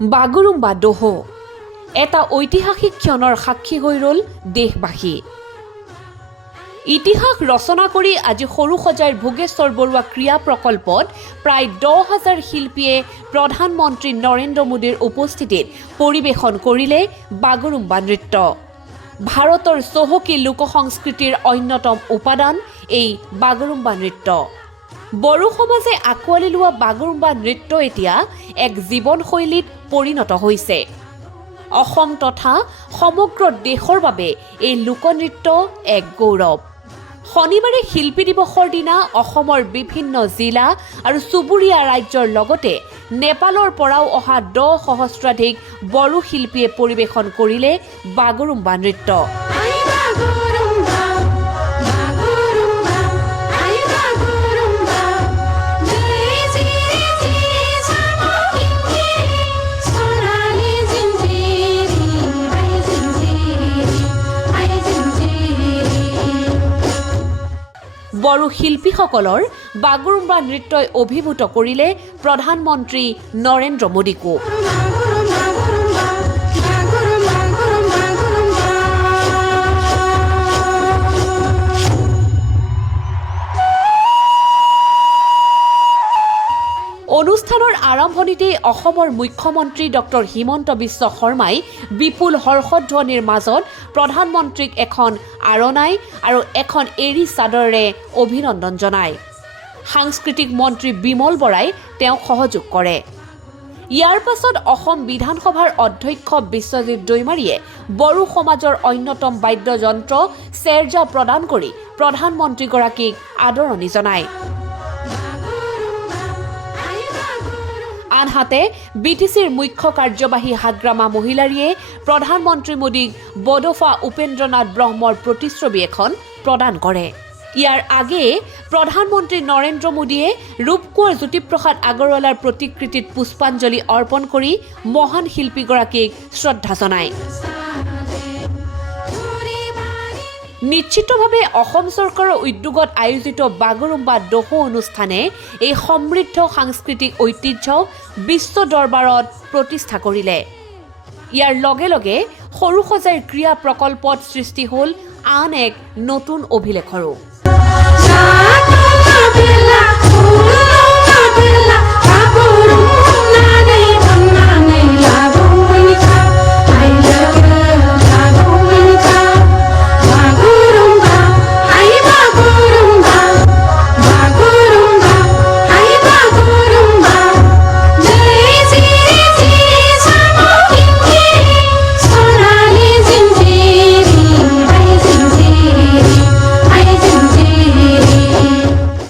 বাগুৰুম্বা দোহ এটা ঐতিহাসিক ক্ষণৰ সাক্ষী হৈ ৰল দেশবাসী। ইতিহাস ৰচনা কৰি আজি সৰুসজাইৰ ভোগেশ্বৰ বৰুৱা ক্ৰীড়া প্ৰকল্পত প্ৰায় 10,000 শিল্পীয়ে প্ৰধানমন্ত্ৰী নৰেন্দ্ৰ মোদীৰ উপস্থিতিত পৰিৱেশন কৰিলে বাগুৰুম্বা নৃত্য। ভাৰতৰ চহকী লোক সংস্কৃতিৰ অন্যতম উপাদান এই বাগুৰুম্বা নৃত্য। বড়ো সমাজে আঁকোৱালি লোৱা বাগুৰুম্বা নৃত্য এতিয়া এক জীৱনশৈলীত পৰিণত হৈছে। অসম তথা সমগ্ৰ দেশৰ বাবে এই লোকনৃত্য এক গৌৰৱ। শনিবাৰে শিল্পী দিৱসৰ দিনা অসমৰ বিভিন্ন জিলা আৰু চুবুৰীয়া ৰাজ্যৰ লগতে নেপালৰ পৰাও অহা 10 সহস্ৰাধিক বড়ো শিল্পীয়ে পৰিৱেশন কৰিলে বাগুৰুম্বা নৃত্য। বড়ো শিল্পীসকলৰ বাগুৰুম্বা নৃত্যই অভিভূত কৰিলে প্ৰধানমন্ত্ৰী নৰেন্দ্ৰ মোদীকো। অনুষ্ঠানৰ আৰম্ভণিতেই অসমৰ মুখ্যমন্ত্ৰী ডক্টৰ হিমন্ত বিশ্ব শৰ্মাই বিপুল হৰ্ষধ্বনিৰ মাজত প্ৰধানমন্ত্ৰীক এখন আৰণাই আৰু এখন এৰী চাদৰেৰে অভিনন্দন জনায়। সাংস্কৃতিক মন্ত্ৰী বিমল বৰাই তেওঁক সহযোগ কৰে। ইয়াৰ পাছত অসম বিধানসভাৰ অধ্যক্ষ বিশ্বজিৎ দৈমাৰীয়ে বড়ো সমাজৰ অন্যতম বাদ্যযন্ত্ৰ চেৰজা প্ৰদান কৰি প্ৰধানমন্ত্ৰীগৰাকীক আদৰণি জনায়। আনহাতে বিটিচিৰ মুখ্য কাৰ্যবাহী হাগ্ৰামা মহিলাৰীয়ে প্ৰধানমন্ত্ৰী মোদীক বডোফা উপেন্দ্ৰনাথ ব্ৰহ্মৰ প্ৰতিচ্ছবি এখন প্ৰদান কৰে। ইয়াৰ আগেয়ে প্ৰধানমন্ত্ৰী নৰেন্দ্ৰ মোদীয়ে ৰূপকোঁৱৰ জ্যোতিপ্ৰসাদ আগৰৱালাৰ প্ৰতিকৃতিত পুষ্পাঞ্জলি অৰ্পণ কৰি মহান শিল্পীগৰাকীক শ্ৰদ্ধা জনায়। নিশ্চিতভাৱে অসম চৰকাৰৰ উদ্যোগত আয়োজিত বাগুৰুম্বা দোহ অনুষ্ঠানে এই সমৃদ্ধ সাংস্কৃতিক ঐতিহ্যক বিশ্ব দৰবাৰত প্ৰতিষ্ঠা কৰিলে। ইয়াৰ লগে লগে সৰুসজাইৰ ক্ৰীড়া প্ৰকল্পত সৃষ্টি হ'ল আন এক নতুন অভিলেখৰো।